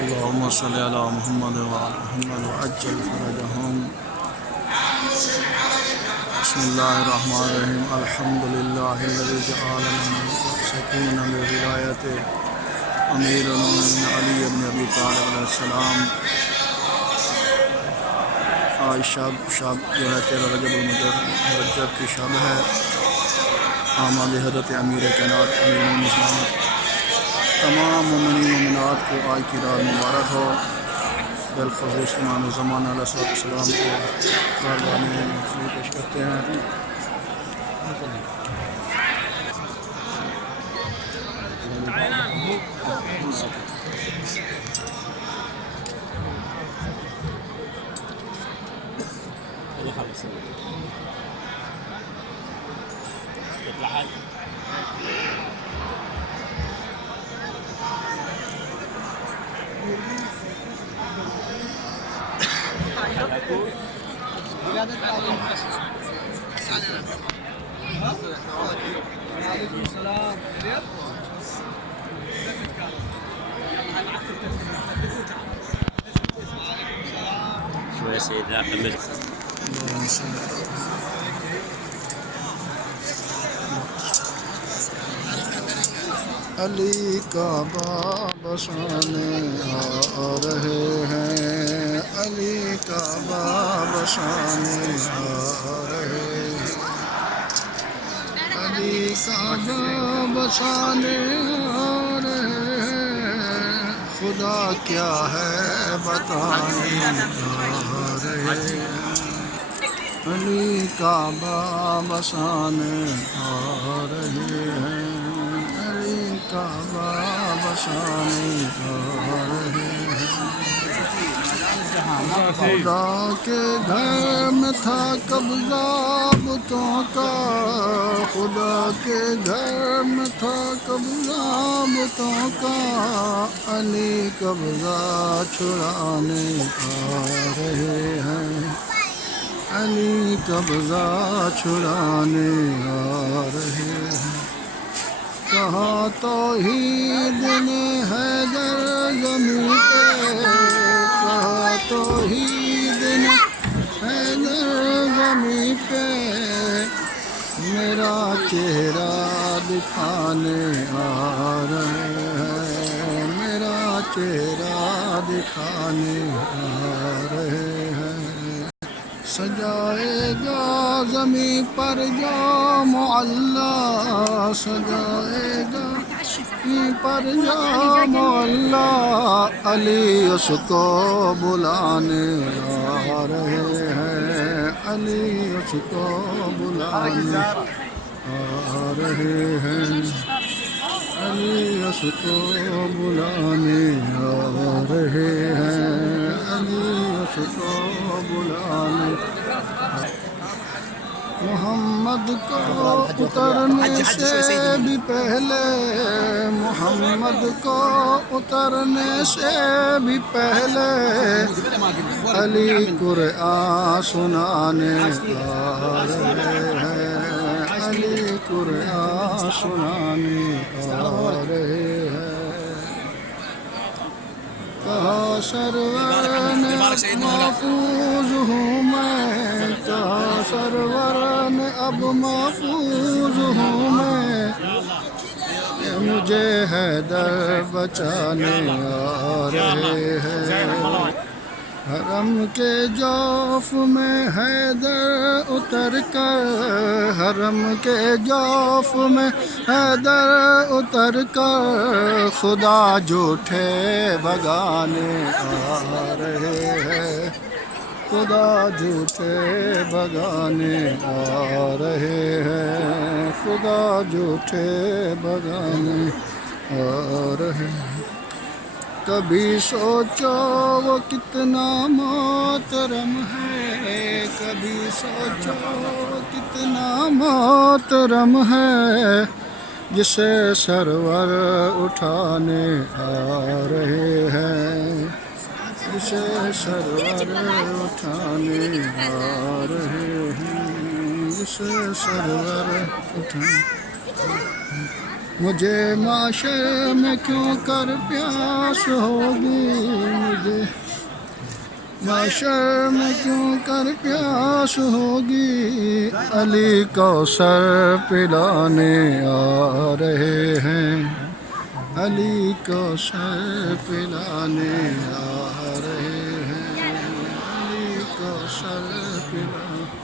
अल्लाहुम्मा सल्लि अला मुहम्मद व आला मुहम्मद व अज्जल फरजहुम। बिस्मिल्लाहिर्रहमानिर्रहीम। अल्हम्दुलिल्लाहिल्लज़ी जअल लना सकीना बि विलायति अमीरुल मोमिनीन अली इब्न अबी तालिब अलैहिस्सलाम। आज शब जो है 13 रजब की शब है। आमाद हज़रत अमीर कायनात अमीरुल मोमिनीन तमाम मोमिनीन मोमिनात को आज की रात मुबारक हो। बिलखुसूस इमाम ज़माना अलैहिस्सलाम को बारगाह में पेश करते हैं। شوية سيد لا كمل. अली का बाब शाने आ रहे हैं, अली का बाब शाने आ रहे हैं, अली का बाब शाने आ रहे हैं। खुदा क्या है बताने आ रहे हैं, अली का बाब शाने आ रहे हैं, का बाब शाने आ रहे हैं। खुदा के घर में था कब्जा बुतों का, खुदा के घर में था कब्जा बुतों का। अली कब्जा छुड़ाने आ रहे हैं, अली कब्जा छुड़ाने आ रहे हैं। कहाँ तौहीद ने हैदर ज़मीं पे, कहाँ तौहीद ने हैदर ज़मीं पे। मेरा चेहरा दिखाने आ रहे हैं, मेरा चेहरा दिखाने आ रहे हैं। सजाएगा ज़मीं पर जो मुअल्ला, सजाएगा ज़मीं पर जो मुअल्ला। अली उसको बुलाने आ रहे हैं, अली उसको बुलाने आ रहे हैं, अली उसको बुलाने आ रहे हैं, अली उसको बुलाने। मोहम्मद को उतरने से भी पहले, मोहम्मद को उतरने से भी पहले अली कुरआन सुनाने आ रहे हैं, अली कुरआन सुनाने आ रहे हैं। कहा सरवर ने महफूज हूँ मैं, कहा सरवर ने अब महफूज हूँ मैं। मुझे हैदर बचाने आ रहे हैं, हरम के जौफ में हैदर उतर कर, हरम के जौफ में हैदर उतर कर। खुदा झूठे भगाने आ रहे हैं, खुदा झूठे भगाने आ रहे हैं, खुदा झूठे भगाने आ रहे हैं। कभी सोचो वो कितना मोहतरम है, कभी सोचो कितना मोहतरम है। जिसे सरवर उठाने आ रहे हैं, जिसे सरवर उठाने आ रहे हैं, जिसे सरवर उठाने। मुझे माशर में क्यों कर प्यास होगी, मुझे माशर में क्यों कर प्यास होगी। अली कौसर पिलाने आ रहे हैं, अली कौसर पिलाने आ रहे हैं, अली कौसर पिलाने।